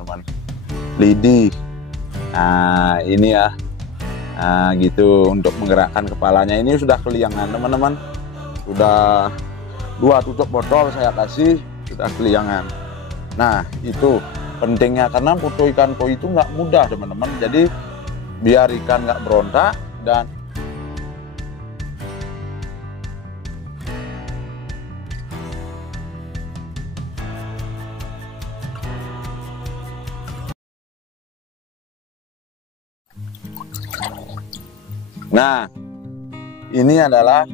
teman-teman. Lidi. Nah ini ya, nah gitu, untuk menggerakkan kepalanya. Ini sudah keliangan teman-teman, sudah 2 tutup botol saya kasih, sudah keliangan. Nah itu pentingnya, karena foto ikan koi itu nggak mudah teman-teman. Jadi biar ikan nggak berontak. Dan nah ini adalah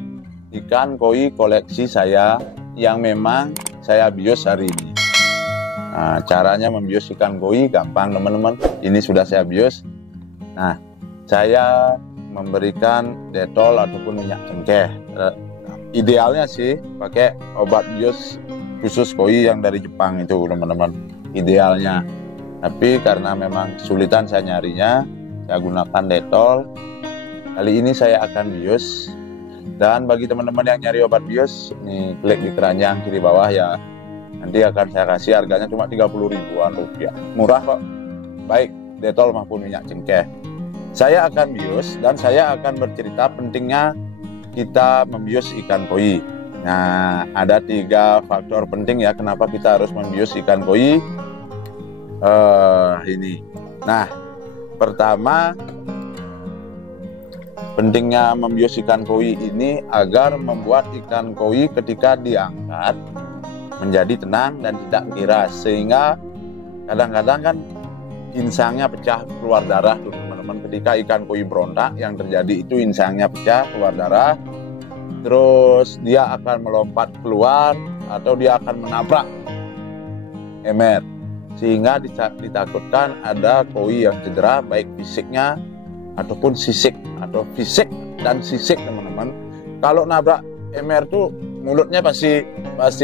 ikan koi koleksi saya yang memang saya bius hari ini. Nah, caranya membius ikan koi gampang teman-teman. Ini sudah saya bius. Nah, saya memberikan detol ataupun minyak cengkeh. Idealnya sih pakai obat bius khusus koi yang dari Jepang itu teman-teman, idealnya. Tapi karena memang kesulitan saya nyarinya, saya gunakan detol. Kali ini saya akan bius. Dan bagi teman-teman yang nyari obat bius, nih klik di keranjang kiri bawah ya. Nanti akan saya kasih, harganya cuma 30 ribuan rupiah. Murah kok. Baik detol maupun minyak cengkeh. Saya akan bius dan saya akan bercerita pentingnya kita membius ikan koi. Nah, ada 3 faktor penting ya kenapa kita harus membius ikan koi. Ini. Nah, pertama, pentingnya membius ikan koi ini agar membuat ikan koi ketika diangkat menjadi tenang dan tidak giras. Sehingga kadang-kadang kan insangnya pecah, keluar darah tuh teman-teman. Ketika ikan koi berontak, yang terjadi itu insangnya pecah, keluar darah. Terus dia akan melompat keluar atau dia akan menabrak emer. Sehingga ditakutkan ada koi yang cedera, baik fisiknya ataupun sisik, atau fisik dan sisik teman-teman. Kalau nabrak emer tuh mulutnya pasti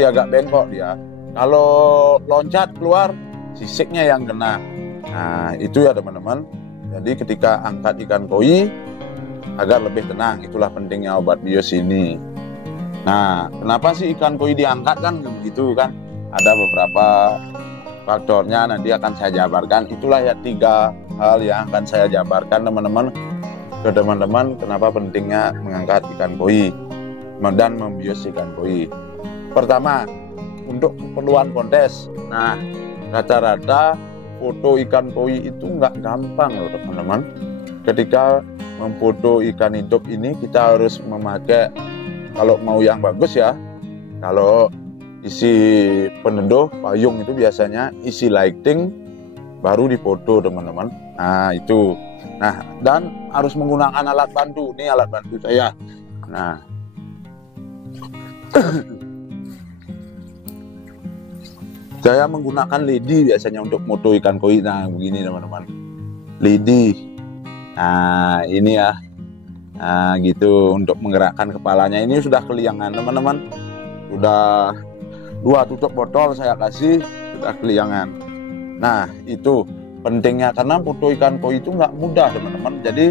agak bengkok dia. Kalau loncat keluar, sisiknya yang kena. Nah itu ya teman-teman. Jadi ketika angkat ikan koi agar lebih tenang, itulah pentingnya obat bius ini. Nah kenapa sih ikan koi diangkat kan begitu kan? Ada beberapa faktornya, nanti akan saya jabarkan. Itulah ya 3 hal yang akan saya jabarkan teman-teman ke teman-teman, kenapa pentingnya mengangkat ikan koi dan membius ikan koi. Pertama, untuk keperluan kontes. Nah, rata-rata foto ikan koi itu nggak gampang loh teman-teman. Ketika memfoto ikan hidup ini kita harus memakai, kalau mau yang bagus ya, kalau isi peneduh payung itu biasanya isi lighting baru dipoto teman-teman. Nah itu. Nah dan harus menggunakan alat bantu. Ini alat bantu saya. Nah saya menggunakan lidi biasanya untuk foto ikan koi. Nah begini teman-teman, lidi. Nah ini ya, nah gitu, untuk menggerakkan kepalanya. Ini sudah keliangan teman-teman, sudah 2 tutup botol saya kasih, sudah keliangan. Nah itu pentingnya, karena foto ikan koi itu nggak mudah teman-teman. Jadi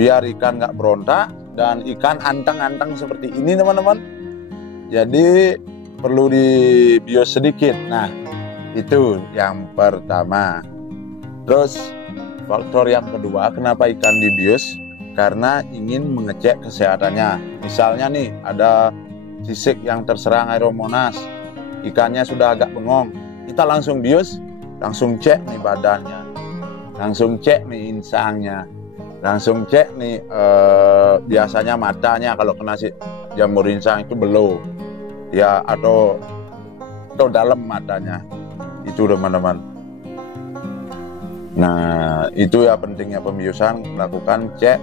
biar ikan nggak berontak dan ikan anteng-anteng seperti ini teman-teman, jadi perlu dibius sedikit. Nah itu yang pertama. Terus faktor yang kedua, kenapa ikan dibius? Karena ingin mengecek kesehatannya. Misalnya nih ada sisik yang terserang aeromonas, ikannya sudah agak bengong, kita langsung bius, langsung cek nih badannya, langsung cek nih insangnya, langsung cek nih biasanya matanya, kalau kena jamur insang itu belau ya, atau dalam matanya itu teman-teman. Nah itu ya pentingnya pembiusan, melakukan cek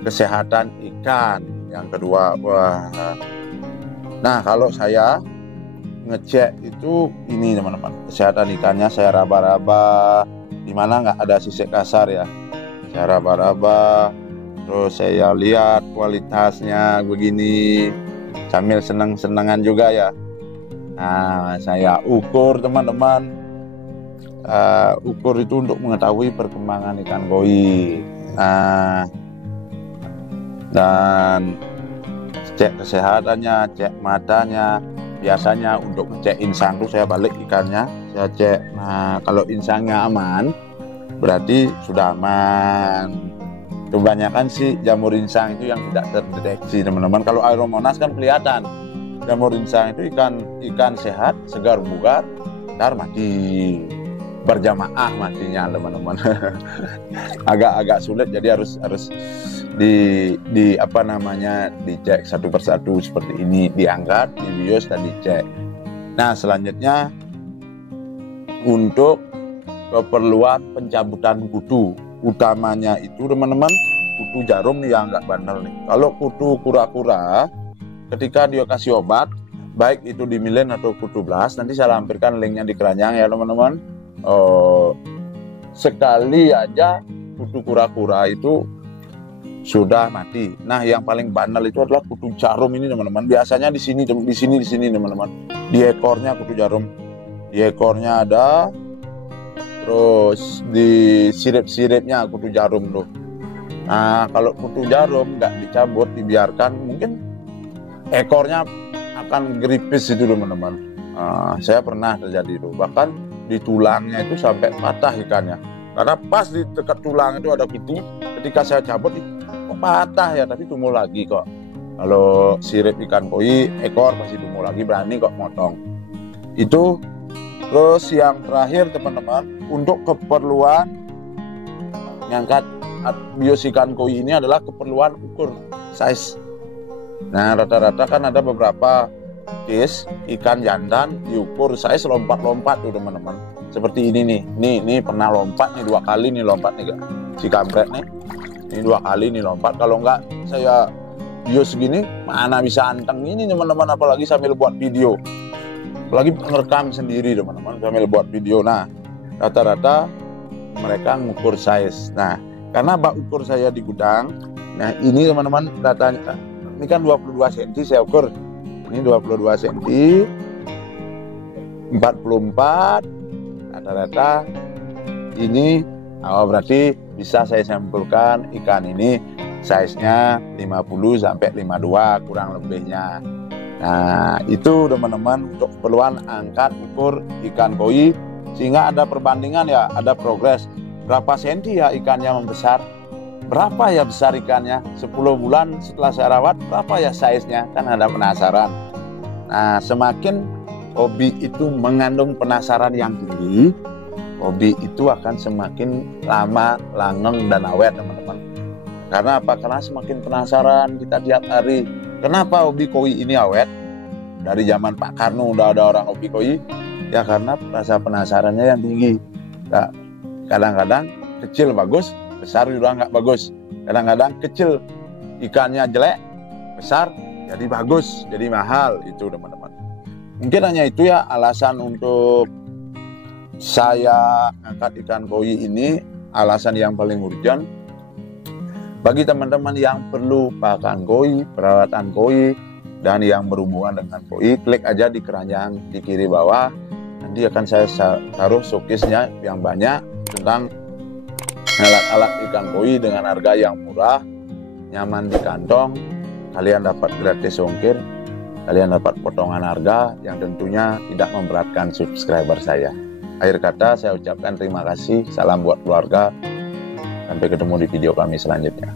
kesehatan ikan. Yang kedua, nah kalau saya ngecek itu ini teman-teman, kesehatan ikannya saya raba-raba, dimana nggak ada sisik kasar ya, saya raba-raba, terus saya lihat kualitasnya begini, sambil senang-senangan juga ya. Nah saya ukur teman-teman, ukur itu untuk mengetahui perkembangan ikan koi. Nah dan cek kesehatannya, cek matanya. Biasanya untuk ngecek insang tuh saya balik ikannya, saya cek. Nah, kalau insangnya aman, berarti sudah aman. Kebanyakan sih jamur insang itu yang tidak terdeteksi, teman-teman. Kalau Aeromonas kan kelihatan. Jamur insang itu ikan sehat, segar bugar, ntar mati berjamaah matinya, teman-teman. Agak sulit, jadi harus dicek satu persatu seperti ini, diangkat, dibius dan dicek. Nah, selanjutnya untuk keperluan pencabutan kutu, utamanya itu teman-teman kutu jarum nih yang nggak bandel nih. Kalau kutu kura-kura, ketika dia kasih obat, baik itu dimilin atau kutu blast, nanti saya lampirkan linknya di keranjang ya teman-teman. Sekali aja kutu kura-kura itu sudah mati. Nah, yang paling bandel itu adalah kutu jarum ini teman-teman. Biasanya di sini teman-teman. Di ekornya kutu jarum. Di ekornya ada, terus di sirip-siripnya kutu jarum tuh. Nah, kalau kutu jarum nggak dicabut, dibiarkan, mungkin ekornya akan geripis itu teman-teman. Saya pernah terjadi itu. Bahkan di tulangnya itu sampai patah ikannya. Karena pas di dekat tulang itu ada kutu. Ketika saya cabut, kok patah ya, tapi tumbuh lagi kok. Kalau sirip ikan koi, ekor masih tumbuh lagi, berani kok motong. Itu. Terus yang terakhir teman-teman, untuk keperluan ngangkat bios ikan koi ini adalah keperluan ukur size. Nah, rata-rata kan ada beberapa case ikan jantan diukur size lompat-lompat tuh teman-teman. Seperti ini nih. Nih pernah lompat nih 2 kali nih lompat nih si kampret nih. Ini 2 kali nih lompat. Kalau enggak saya bios gini mana bisa anteng ini teman-teman, apalagi sambil buat video. Apalagi ngerekam sendiri teman-teman sambil buat video. Nah, rata-rata mereka ngukur size. Nah, karena bak ukur saya di gudang, nah ini teman-teman datanya, ini kan 22 cm saya ukur. Ini 22 cm 44 rata-rata ini. Berarti bisa saya sampulkan ikan ini size-nya 50 sampai 52 kurang lebihnya. Nah, itu teman-teman untuk keperluan angkat ukur ikan koi, sehingga ada perbandingan ya, ada progres. Berapa senti ya ikannya membesar, berapa ya besar ikannya, 10 bulan setelah saya rawat, berapa ya size-nya, kan ada penasaran. Nah, semakin hobi itu mengandung penasaran yang tinggi, hobi itu akan semakin lama, langgeng, dan awet teman-teman. Karena apa? Karena semakin penasaran kita tiap hari. Kenapa hobi koi ini awet? Dari zaman Pak Karno udah ada orang hobi koi. Ya karena rasa penasarannya yang tinggi. Nah, kadang-kadang kecil bagus, besar juga nggak bagus. Kadang-kadang kecil ikannya jelek, besar jadi bagus, jadi mahal. Itu teman-teman. Mungkin hanya itu ya alasan untuk saya angkat ikan koi ini, alasan yang paling urgent. Bagi teman-teman yang perlu pakan koi, perawatan koi, dan yang berhubungan dengan koi, klik aja di keranjang di kiri bawah. Nanti akan saya taruh showcase-nya yang banyak tentang alat-alat ikan koi dengan harga yang murah, nyaman di kantong. Kalian dapat gratis ongkir, kalian dapat potongan harga yang tentunya tidak memberatkan subscriber saya. Akhir kata saya ucapkan terima kasih, salam buat keluarga. Sampai ketemu di video kami selanjutnya.